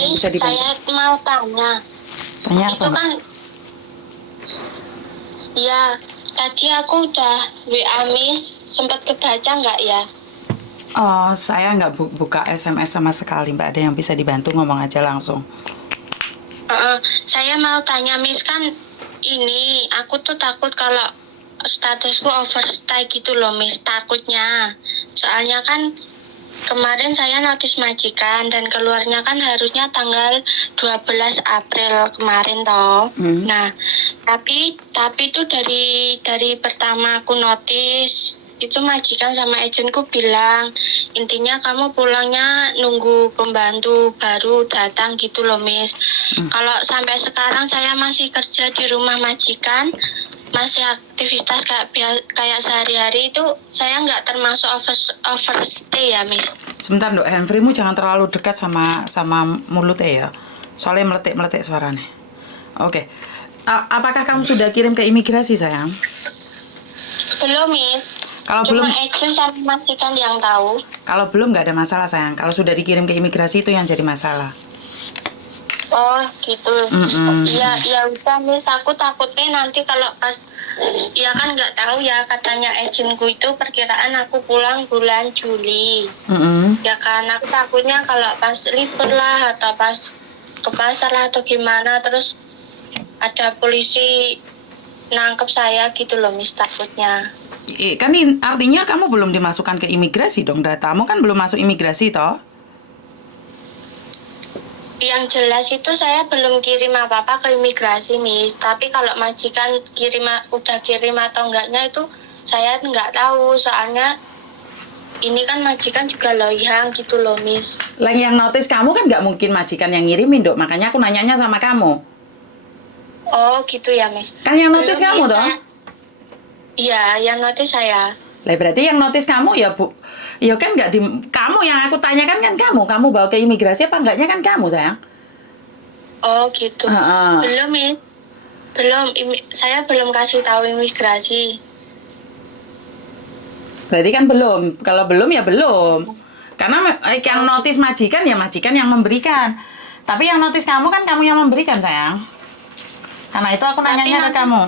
yang bisa dibantu? Saya mau tanya. Tanya apa, Itu Mbak? kan, ya, tadi aku udah WA Miss, sempat kebaca nggak ya? Oh, saya nggak buka SMS sama sekali, Mbak. Ada yang bisa dibantu, ngomong aja langsung. Saya mau tanya Miss, kan ini aku tuh takut kalau statusku overstay gitu loh Miss, takutnya. Soalnya kan kemarin saya notis majikan dan keluarnya kan harusnya tanggal 12 April kemarin toh. Nah, tapi tuh dari pertama aku notis itu majikan sama agenku bilang intinya kamu pulangnya nunggu pembantu baru datang gitu loh Miss. Kalau sampai sekarang saya masih kerja di rumah majikan, masih aktivitas kayak sehari-hari itu saya nggak termasuk overstay ya Miss. Sebentar, Dok. Handfree-mu jangan terlalu dekat sama mulutnya ya. Soalnya meletik-meletik suaranya. Oke. Apakah kamu sudah kirim ke imigrasi, sayang? Belum Miss. Kalau Cuma belum, agent sama majikan yang tahu. kalau belum nggak ada masalah, sayang. Kalau sudah dikirim ke imigrasi itu yang jadi masalah. Oh gitu. Ya udah Miss, aku takutnya nanti kalau pas, ya kan nggak tahu ya, katanya agentku itu perkiraan aku pulang bulan Juli. Ya kan aku takutnya kalau pas libur lah atau pas ke pasar lah atau gimana terus ada polisi nangkep saya gitu loh Miss, takutnya. Kan artinya kamu belum dimasukkan ke imigrasi dong. Datamu kan belum masuk imigrasi toh? Yang jelas itu saya belum kirim apa-apa ke imigrasi Miss, tapi kalau majikan udah kirim atau enggaknya itu saya nggak tahu, soalnya ini kan majikan juga loyang gitu loh Miss. Lah yang notice kamu kan nggak mungkin majikan yang ngirimin, Dok. Makanya aku nanyanya sama kamu. Oh gitu ya Miss. Kan yang notice Belum, kamu Miss, toh? Iya, yang notice saya. Lah berarti yang notice kamu ya, Bu. Ya kan nggak kamu yang aku tanyakan kan kamu. Kamu bawa ke imigrasi apa enggaknya kan kamu, sayang. Oh gitu. Belum Miss. Saya belum kasih tahu imigrasi. Berarti kan belum. Kalau belum ya belum. Karena yang notice majikan ya majikan yang memberikan. Tapi yang notice kamu kan kamu yang memberikan, sayang. Karena itu aku nanyanya ke kamu.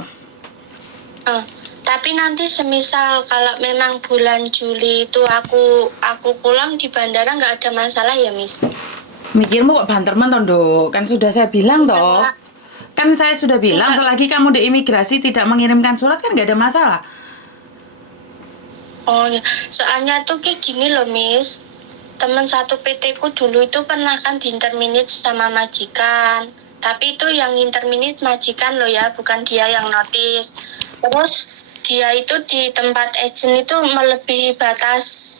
Tapi nanti semisal kalau memang bulan Juli itu aku pulang di bandara nggak ada masalah ya Miss? Mikirmu kok bantermen toh, Dok? Kan sudah saya bilang toh. Kan saya sudah bilang selagi kamu di imigrasi tidak mengirimkan surat kan nggak ada masalah. Oh ya, soalnya tuh kayak gini loh Miss. Teman satu PT ku dulu itu pernah kan diinterminate sama majikan. Tapi itu yang interminate majikan loh ya, bukan dia yang notice. Terus dia itu di tempat agent itu melebihi batas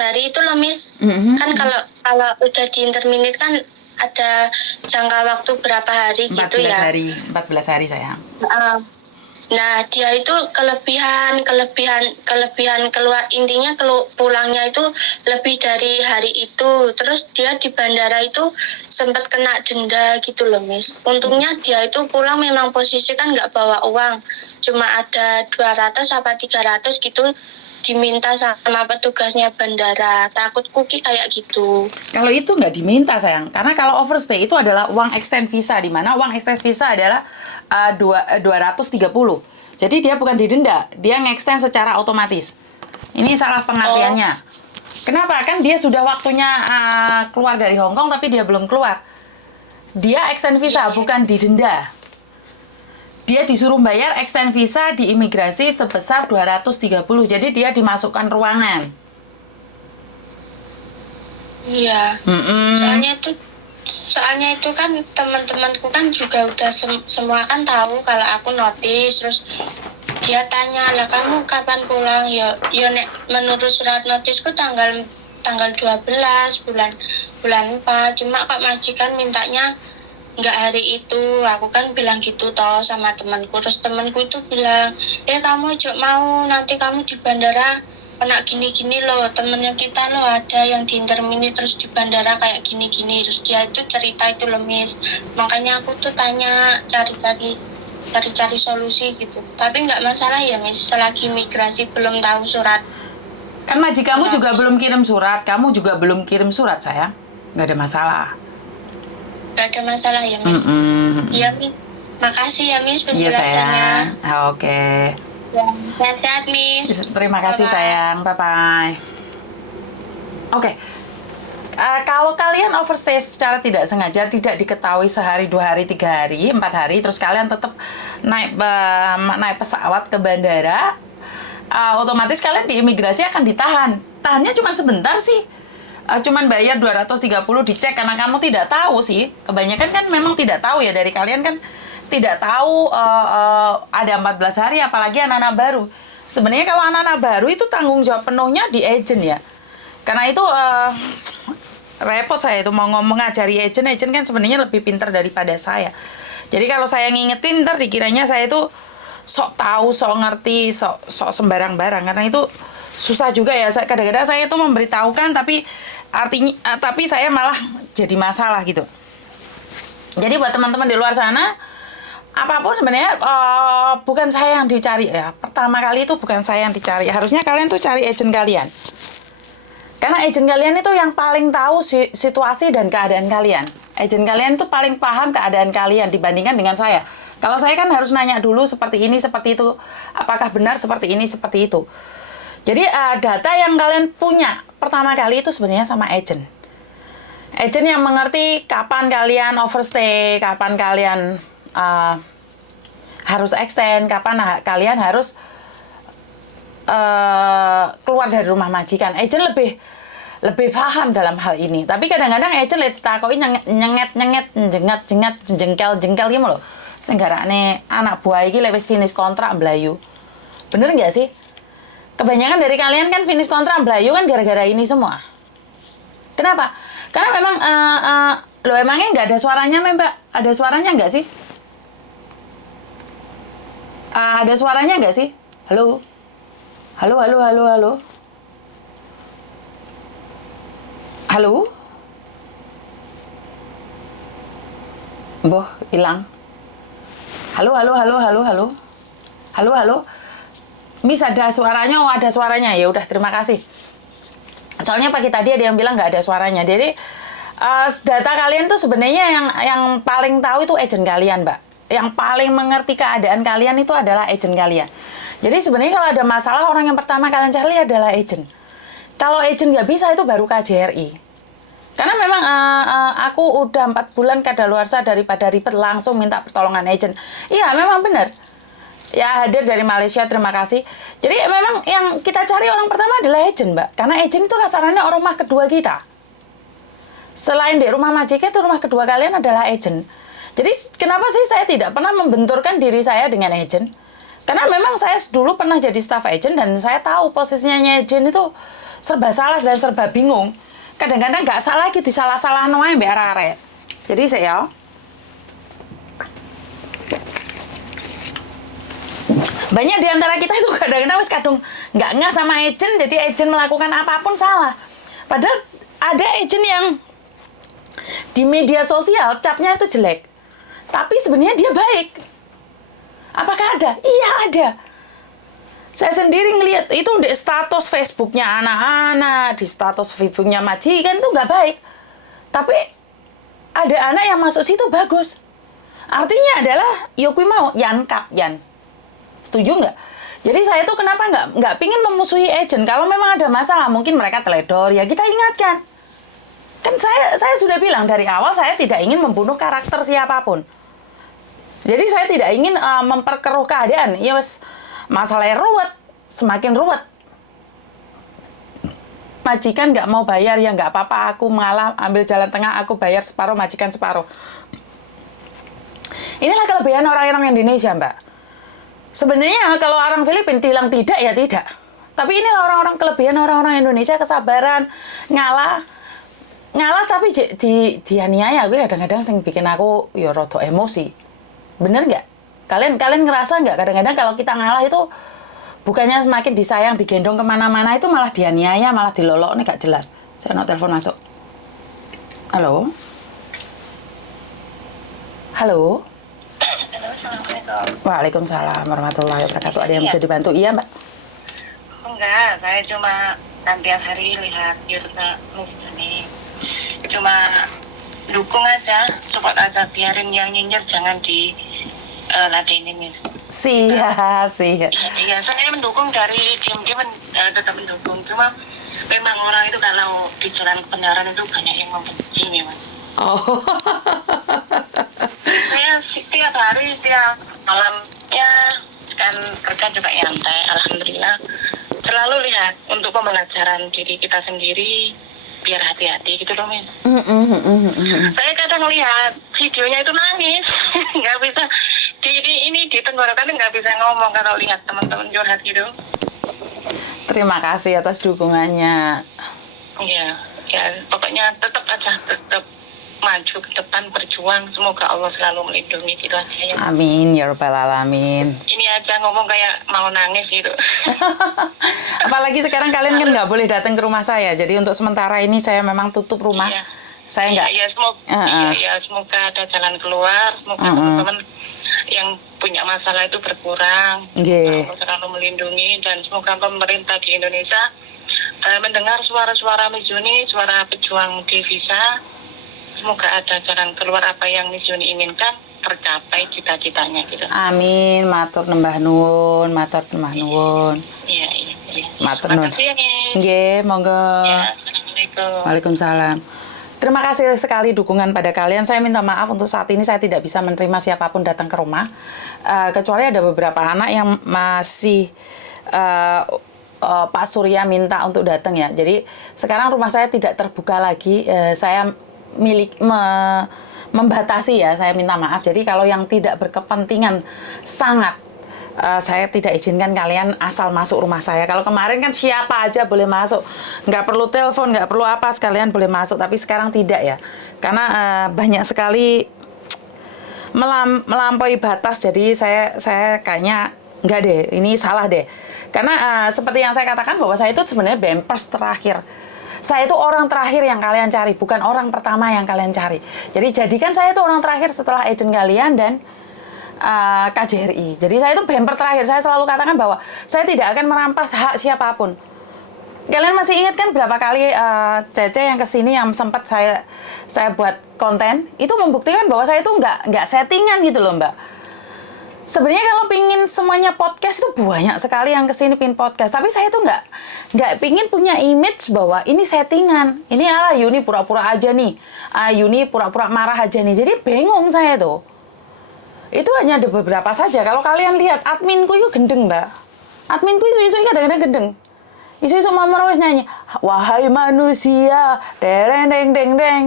hari itu loh Miss. Kan kalau udah diinterminate kan ada jangka waktu berapa hari gitu ya. 14 hari sayang. Nah dia itu kelebihan keluar, intinya pulangnya itu lebih dari hari itu. Terus dia di bandara itu sempat kena denda gitu loh Miss. Untungnya dia itu pulang memang posisi kan nggak bawa uang, cuma ada 200 apa 300 gitu, diminta sama petugasnya bandara. Takutku kayak gitu. Kalau itu nggak diminta, sayang. Karena kalau overstay itu adalah uang extend visa, di mana uang extend visa adalah 230. Jadi dia bukan didenda, dia nge-extend secara otomatis. Ini salah pengertiannya. Kenapa? Kan dia sudah waktunya keluar dari Hong Kong tapi dia belum keluar. Dia extend visa, bukan didenda. Dia disuruh bayar extend visa di imigrasi sebesar 230. Jadi dia dimasukkan ruangan. Iya. Soalnya itu kan teman-temanku kan juga udah semua kan tahu kalau aku notice. Terus dia tanya, lah kamu kapan pulang? Ya menurut surat notisku tanggal 12 bulan 4. Cuma kok majikan mintanya nggak hari itu. Aku kan bilang gitu toh sama temanku. Terus temanku itu bilang, kamu aja mau, nanti kamu di bandara kena gini-gini loh, temennya kita loh ada yang diintermini terus di bandara kayak gini-gini. Terus dia itu cerita itu loh Miss. Makanya aku tuh tanya, cari solusi gitu. Tapi nggak masalah ya Miss, selagi migrasi belum tahu surat. Kan majikamu juga belum kirim surat, kamu juga belum kirim surat, sayang. Nggak ada masalah. Gak ada masalah ya, Miss. Iya, Miss. Makasih ya, Miss, Iya penjelasannya. sayang. Oke. Ya, sehat-sehat, Miss. Terima kasih Bye-bye. sayang. Bye bye. Oke. Kalau kalian overstay secara tidak sengaja, tidak diketahui sehari, 2 hari, 3 hari, 4 hari, terus kalian tetap naik pesawat ke bandara, otomatis kalian di imigrasi akan ditahan. Tahannya cuma sebentar sih. Cuman bayar 230 dicek karena kamu tidak tahu sih. Kebanyakan kan memang tidak tahu ya, dari kalian kan tidak tahu ada 14 hari apalagi anak-anak baru. Sebenarnya kalau anak-anak baru itu tanggung jawab penuhnya di agent ya. Karena itu repot saya itu mau ngajari agent kan sebenarnya lebih pintar daripada saya. Jadi kalau saya ngingetin ntar dikiranya saya itu sok tahu, sok ngerti, sok sembarang-barang. Karena itu susah juga ya. Kadang-kadang saya itu memberitahukan tapi tapi saya malah jadi masalah gitu. Jadi buat teman-teman di luar sana, apapun sebenarnya bukan saya yang dicari ya. Pertama kali itu bukan saya yang dicari. Harusnya kalian tuh cari agent kalian. Karena agent kalian itu yang paling tahu situasi dan keadaan kalian. Agent kalian itu paling paham keadaan kalian dibandingkan dengan saya. Kalau saya kan harus nanya dulu seperti ini, seperti itu. Apakah benar seperti ini, seperti itu. Jadi data yang kalian punya pertama kali itu sebenarnya sama agent. Agent yang mengerti kapan kalian overstay, kapan kalian harus extend, kapan kalian harus keluar dari rumah majikan. Agent lebih paham dalam hal ini. Tapi kadang-kadang agent takoi nyenget jengat jengkel gitu loh. Senggarane anak buah iki wis finish kontrak mblayu. Bener nggak sih? Kebanyakan dari kalian kan finish kontrak mblayu kan gara-gara ini semua. Kenapa? Karena memang loh emangnya nggak ada suaranya Mbak? Ada suaranya nggak sih? Ada suaranya nggak sih? Halo? Halo? Halo? Boh, hilang. Halo? Halo? Miss ada suaranya? Oh, ada suaranya. Ya udah, terima kasih. Soalnya pagi tadi ada yang bilang nggak ada suaranya. Jadi, data kalian tuh sebenarnya yang paling tahu itu agent kalian, Mbak. Yang paling mengerti keadaan kalian itu adalah agent kalian. Jadi sebenarnya kalau ada masalah, orang yang pertama kalian cari adalah agent. Kalau agent nggak bisa, itu baru KJRI. Karena memang aku udah 4 bulan kadaluarsa daripada ribet langsung minta pertolongan agent. Iya, memang benar. Ya, hadir dari Malaysia, terima kasih. Jadi memang yang kita cari orang pertama adalah agent, Mbak. Karena agent itu kasarannya rumah kedua kita. Selain di rumah majikan, itu rumah kedua kalian adalah agent. Jadi kenapa sih saya tidak pernah membenturkan diri saya dengan agent? Karena memang saya dulu pernah jadi staff agent dan saya tahu posisinya agent itu serba salah dan serba bingung. Kadang-kadang nggak salah lagi disalah-salah noe mbak arek-arek. Jadi saya banyak di antara kita itu kadang-kadang wis kadung nggak ngeh sama agent, jadi agent melakukan apapun salah. Padahal ada agent yang di media sosial capnya itu jelek, tapi sebenarnya dia baik. Apakah ada? Iya ada. Saya sendiri ngelihat itu di status Facebooknya anak-anak, di status Facebooknya majikan itu nggak baik. Tapi ada anak yang masuk situ bagus. Artinya adalah Yokui mau Yan Kap Yan. Setuju nggak? Jadi saya tuh kenapa nggak pingin memusuhi agent. Kalau memang ada masalah mungkin mereka teledor ya kita ingatkan. Kan saya sudah bilang dari awal saya tidak ingin membunuh karakter siapapun. Jadi saya tidak ingin memperkeruh keadaan. Ya wes masalahnya ruwet, semakin ruwet. Majikan nggak mau bayar ya nggak apa-apa, aku mengalah ambil jalan tengah, aku bayar separuh, majikan separuh. Inilah kelebihan orang-orang Indonesia, Mbak. Sebenarnya kalau orang Filipina bilang tidak ya tidak. Tapi inilah orang-orang kelebihan orang-orang Indonesia, kesabaran, ngalah tapi dianiaya. Gue kadang-kadang sing bikin aku ya rada emosi. Bener nggak? Kalian ngerasa nggak kadang-kadang kalau kita ngalah itu bukannya semakin disayang, digendong kemana-mana, itu malah dianiaya, malah dilolok, ini nggak jelas. Saya telepon masuk. Halo? Halo? Waalaikumsalam warahmatullahi wabarakatuh. Ada yang bisa dibantu? Iya, Mbak? Enggak, saya cuma tiap hari lihat jurnal ini. Cuma dukung aja, support aja, biarin yang nyinyir jangan di ladenin. Siap. Iya, saya mendukung dari diam-diam, tetap mendukung. Cuma memang orang itu kalau di jalan kebenaran itu banyak yang membenci memang. Oh. Saya tiap hari, tiap malam ya kan kerja juga nyantai, alhamdulillah. Selalu lihat untuk pembelajaran diri kita sendiri, biar hati-hati gitu loh, Min. Saya kadang lihat videonya itu nangis, nggak bisa di tenggorokan nggak bisa ngomong kalau lihat teman-teman curhat gitu. Terima kasih atas dukungannya. Iya, ya pokoknya tetap aja, tetap maju ke depan, berjuang. Semoga Allah selalu melindungi gitu aja ya. Amin ya rabbal alamin. Ini aja ngomong kayak mau nangis gitu. Apalagi sekarang kalian kan nggak boleh datang ke rumah saya. Jadi untuk sementara ini saya memang tutup rumah. Iya. Saya nggak. Iya, semoga ada jalan keluar. Semoga teman-teman yang punya masalah itu berkurang. Nggih. Allah selalu melindungi dan semoga pemerintah di Indonesia mendengar suara-suara Miss Yuni, suara pejuang devisa. Semoga ada jalan keluar apa yang Miss Yuni inginkan tercapai cita-citanya gitu. Amin, matur nembah nuwun, Iya. Matur nuwun. Terima kasih ya, Miss. Nggih, monggo. Ya, Assalamualaikum. Waalaikumsalam. Terima kasih sekali dukungan pada kalian. Saya minta maaf untuk saat ini saya tidak bisa menerima siapapun datang ke rumah. Kecuali ada beberapa anak yang masih Pak Surya minta untuk datang ya. Jadi sekarang rumah saya tidak terbuka lagi. Saya membatasi ya. Saya minta maaf. Jadi kalau yang tidak berkepentingan sangat saya tidak izinkan kalian asal masuk rumah saya. Kalau kemarin kan siapa aja boleh masuk, nggak perlu telepon, nggak perlu apa, sekalian boleh masuk. Tapi sekarang tidak ya, karena banyak sekali melampaui batas. Jadi saya kayaknya nggak deh, ini salah deh. Karena seperti yang saya katakan bahwa saya itu sebenarnya bumpers terakhir. Saya itu orang terakhir yang kalian cari, bukan orang pertama yang kalian cari. Jadi jadikan saya itu orang terakhir setelah agent kalian dan KJRI. Jadi saya itu bumper terakhir. Saya selalu katakan bahwa saya tidak akan merampas hak siapapun. Kalian masih ingat kan berapa kali Cece yang kesini yang sempat saya buat konten itu membuktikan bahwa saya itu nggak settingan gitu loh, Mbak. Sebenarnya kalau pingin semuanya podcast itu banyak sekali yang kesini pingin podcast. Tapi saya itu nggak pingin punya image bahwa ini settingan. Ini ala Yuni pura-pura aja nih. Yuni pura-pura marah aja nih. Jadi bingung saya tuh. Itu hanya ada beberapa saja. Kalau kalian lihat, adminku itu gendeng, Mbak. Adminku isu-isu kadang-kadang gendeng. Isu-isu Mama Rawes nyanyi, wahai manusia, dereng deng deng deng.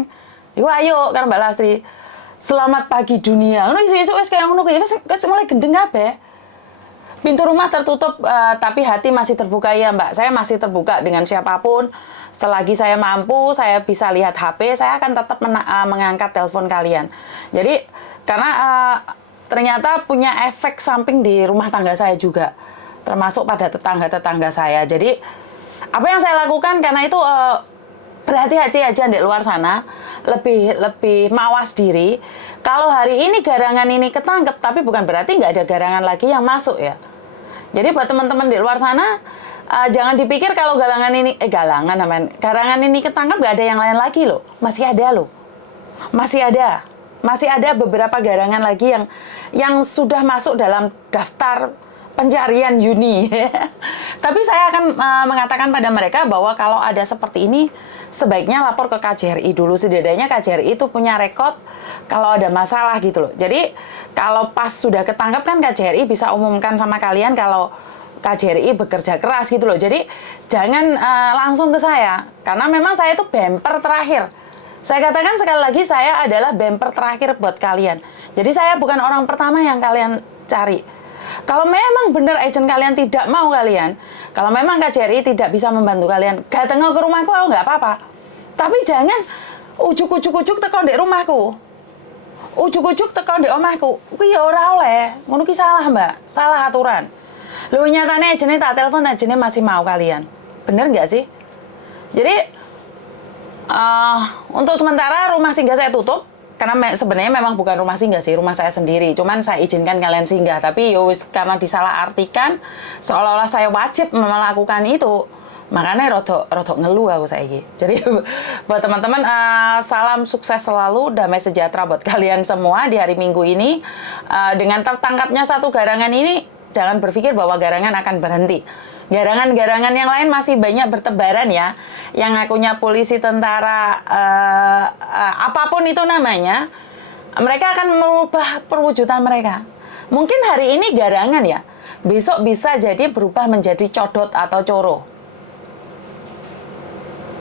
Iku ayo, kan Mbak Lastri. Selamat pagi dunia. Ngono isu-isu wis kayak ngono kuwi wis mulai gendeng kabeh. Pintu rumah tertutup, tapi hati masih terbuka ya, Mbak. Saya masih terbuka dengan siapapun. Selagi saya mampu, saya bisa lihat HP, saya akan tetap mengangkat telepon kalian. Jadi, karena ternyata punya efek samping di rumah tangga saya juga, termasuk pada tetangga-tetangga saya. Jadi apa yang saya lakukan karena itu berhati-hati aja di luar sana, lebih mawas diri. Kalau hari ini garangan ini ketangkep, tapi bukan berarti nggak ada garangan lagi yang masuk ya. Jadi buat teman-teman di luar sana, jangan dipikir kalau garangan ini ketangkep nggak ada yang lain lagi loh, masih ada loh, masih ada beberapa garangan lagi yang sudah masuk dalam daftar pencarian Yuni. Tapi saya akan mengatakan pada mereka bahwa kalau ada seperti ini, sebaiknya lapor ke KJRI dulu. Setidaknya KJRI itu punya rekod kalau ada masalah gitu loh. Jadi kalau pas sudah ketangkap kan KJRI bisa umumkan sama kalian kalau KJRI bekerja keras gitu loh. Jadi jangan langsung ke saya, karena memang saya itu bumper terakhir. Saya katakan sekali lagi, saya adalah bumper terakhir buat kalian. Jadi saya bukan orang pertama yang kalian cari. Kalau memang benar agent kalian tidak mau kalian, kalau memang KJRI tidak bisa membantu kalian, datang ke rumahku, aku nggak apa-apa. Tapi jangan ujuk-ujuk tekan di rumahku. Ujuk-ujuk tekan di omahku. Kuwi ya ora oleh. Ngono ki salah, Mbak. Salah aturan. Lho nyatane agentnya tak telepon, agentnya masih mau kalian. Bener nggak sih? Jadi untuk sementara rumah singgah saya tutup karena sebenarnya memang bukan rumah singgah sih, rumah saya sendiri. Cuman saya izinkan kalian singgah, tapi karena disalahartikan seolah-olah saya wajib melakukan itu. Makanya rodok ngeluh aku saiki. Jadi buat teman-teman salam sukses selalu, damai sejahtera buat kalian semua di hari Minggu ini. Dengan tertangkapnya satu garangan ini, jangan berpikir bahwa garangan akan berhenti. Garangan-garangan yang lain masih banyak bertebaran ya. Yang ngakunya polisi, tentara, apapun itu namanya, mereka akan merubah perwujudan mereka. Mungkin hari ini garangan ya, besok bisa jadi berubah menjadi codot atau coro.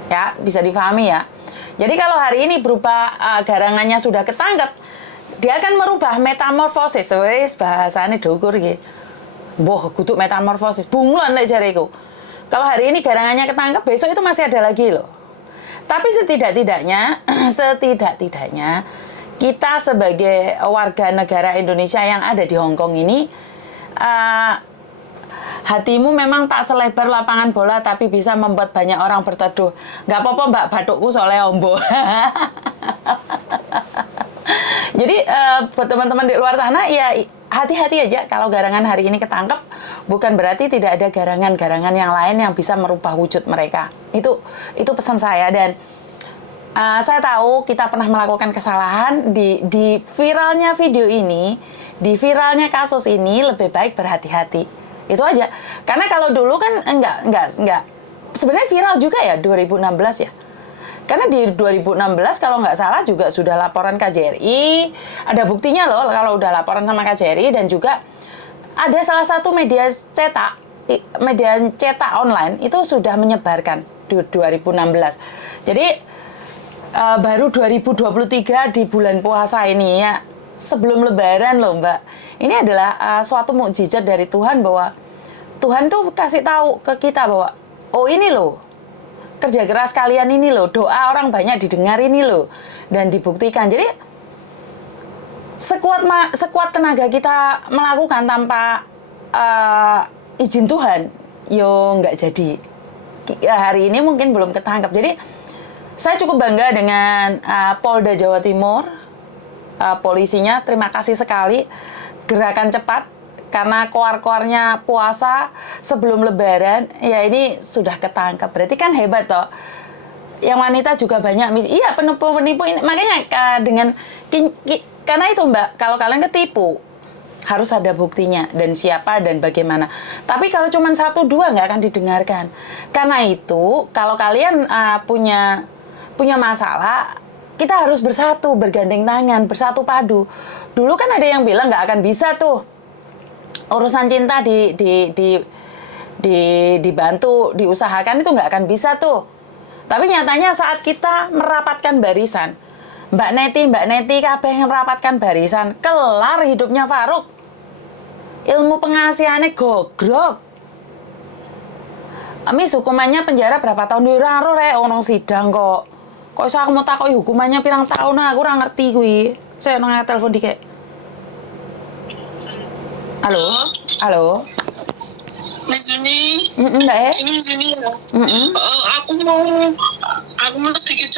Ya, bisa difahami ya. Jadi kalau hari ini berupa garangannya sudah ketangkep, dia akan merubah metamorfosis. Wes bahasane dukur iki. Boh, kudu metamorfosis. Bunglon lek jareku. Kalau hari ini garangannya ketangkep, besok itu masih ada lagi loh. Tapi setidak-tidaknya kita sebagai warga negara Indonesia yang ada di Hong Kong ini, hatimu memang tak selebar lapangan bola, tapi bisa membuat banyak orang berteduh. Nggak apa-apa mbak, batukku soalnya ombo. Jadi buat teman-teman di luar sana, ya hati-hati aja kalau garangan hari ini ketangkep, bukan berarti tidak ada garangan-garangan yang lain yang bisa merubah wujud mereka. Itu pesan saya. Dan saya tahu kita pernah melakukan kesalahan di viralnya video ini, di viralnya kasus ini, lebih baik berhati-hati. Itu aja. Karena kalau dulu kan enggak. Sebenarnya viral juga ya 2016 ya. Karena di 2016 kalau nggak salah juga sudah laporan KJRI, ada buktinya loh kalau udah laporan sama KJRI, dan juga ada salah satu media cetak online itu sudah menyebarkan di 2016. Jadi baru 2023 di bulan puasa ini ya, sebelum Lebaran loh Mbak. Ini adalah suatu mukjizat dari Tuhan, bahwa Tuhan tuh kasih tahu ke kita bahwa oh ini loh, kerja keras kalian ini loh, doa orang banyak didengar ini loh, dan dibuktikan. Jadi sekuat tenaga kita melakukan tanpa izin Tuhan, yo nggak jadi. Hari ini mungkin belum ketangkap. Jadi saya cukup bangga dengan Polda Jawa Timur, polisinya. Terima kasih sekali, gerakan cepat. Karena koar-koarnya puasa sebelum Lebaran, ya ini sudah ketangkap. Berarti kan hebat toh. Yang wanita juga banyak, iya penipu-penipu ini. Makanya karena itu Mbak, kalau kalian ketipu, harus ada buktinya dan siapa dan bagaimana. Tapi kalau cuma 1-2 nggak akan didengarkan. Karena itu, kalau kalian punya masalah, kita harus bersatu, bergandeng tangan, bersatu padu. Dulu kan ada yang bilang nggak akan bisa tuh urusan cinta dibantu, diusahakan, itu nggak akan bisa tuh. Tapi nyatanya saat kita merapatkan barisan, Mbak Neti kabeh yang merapatkan barisan, kelar hidupnya Faruk. Ilmu pengasihannya gogrok. Amis hukumannya penjara berapa tahun? Ora rek orang sidang kok. Kok iso aku mau takoki hukumannya pirang tahun, aku ora ngerti kuwi. Saya nang telepon dikek. Halo. Miss Zuni. Mbak Ini Miss Zuni ya. Mm-mm. Aku mau sedikit